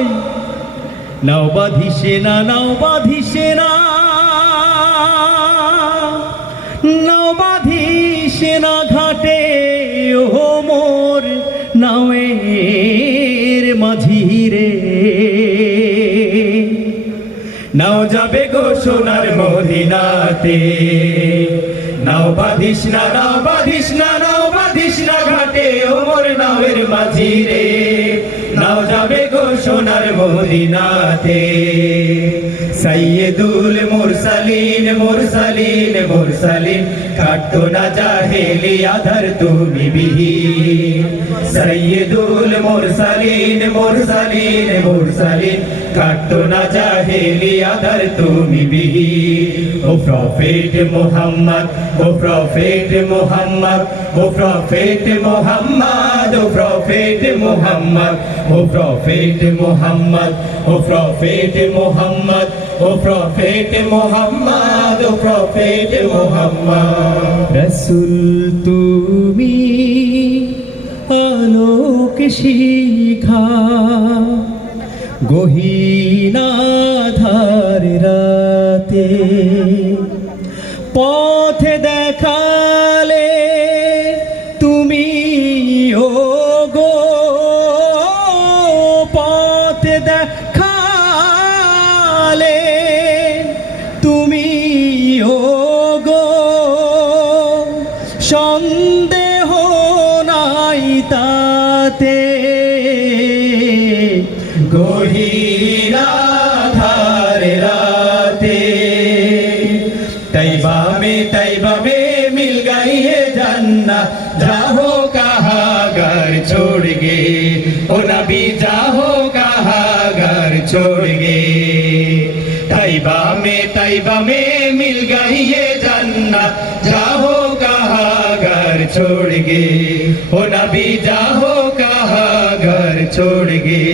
নাই নাও বাঁধিসে না নাও বাঁধিসে না নাও বাঁধিসে না ঘাটে ও মোর নাওয়ের মাঝি রে নাও যাবে গো সোনার মদিনাতে নাও বাঁধিস না নাও বাঁধিস না নাও বাঁধিস না ঘাটে ও মোর নাওয়ের মাঝি রে নাও যাবে গো সোনার মদিনাতে সৈয়দুল মুরসালিন মুরসালিন মুরসালিন কাটো না জাহেলিয়া ধর তুমি বিহি সৈয়দুল মুরসালিন মুরসালিন মুরসালিন কাটো না জাহেলিয়া ধর তুমি বিহি O prophet Muhammad O prophet Muhammad O prophet Muhammad O prophet Muhammad O prophet Muhammad O prophet Muhammad O prophet Muhammad O prophet Muhammad রাসূল তুমি আলোক শিখা গহীনা ধার রাতে পথে দেখালে তুমি ও গো পথে দেখালে তুমি ও গো সন্দেহ নাই তাতে গহীনা ধার রাতে तैबा में मिल गई है जन्नत जाहो कहाँ घर छोड़ गे ओ नबी जाहो कहाँ घर छोड़ गे तैबा में मिल गई है जन्नत जाहो कहाँ घर छोड़ गे ओ नबी जाहो कहाँ घर छोड़ गे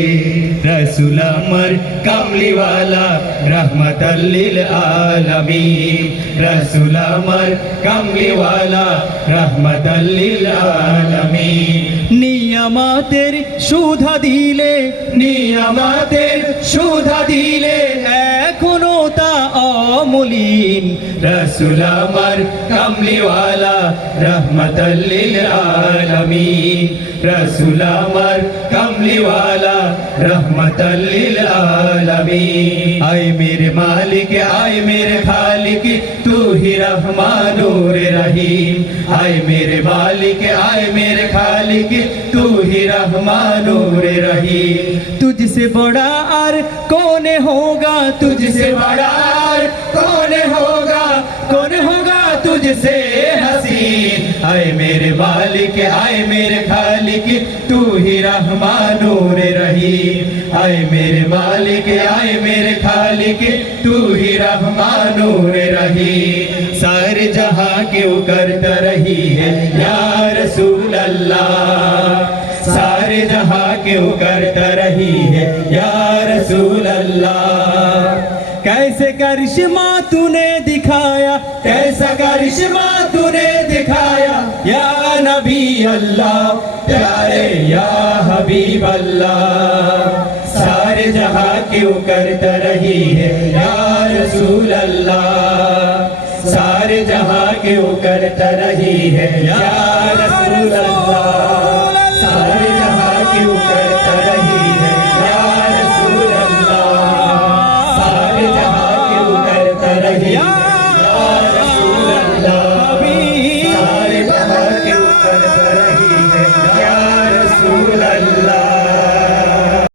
रसूल अमर कमली वाला रहमतल लिल आलमीन रसूल अमर कमली वाला रहमतल लिल आलमीन नियमातेर सुधा दिले नियमातेर सुधा दिले एखोनो ता अमलिन रसूल अमर कमली वाला रहमतल लिल आलमीन रसूल अमर कमली वाला रहमतल लिल आलमीन आए मेरे मालिक आए मेरे खालिक तू ही रहमान और रहीम आए मेरे मालिक आए मेरे खालिक तू ही रहमान और रहीम तुझसे बड़ा और कौन होगा तुझसे बड़ा और कौन होगा तुझसे हसीन आए मेरे मालिक आए मेरे खालिक तू ही रहमान और रहीम आए मेरे मालिक आए मेरे खालिक तू ही रहमान और रहीम सारे जहां क्यों करता रही है या रसूल अल्लाह सारे जहां क्यों करता रही है या रसूल अल्लाह कैसे करिश्मा तूने दिखाया कैसा करिश्मा तूने दिखाया या नबी अल्लाह प्यारे या हबीब अल्लाह सारे जहां क्यों करता रही है या रसूल अल्लाह सारे जहां क्यों करता रही है या रसूल अल्लाह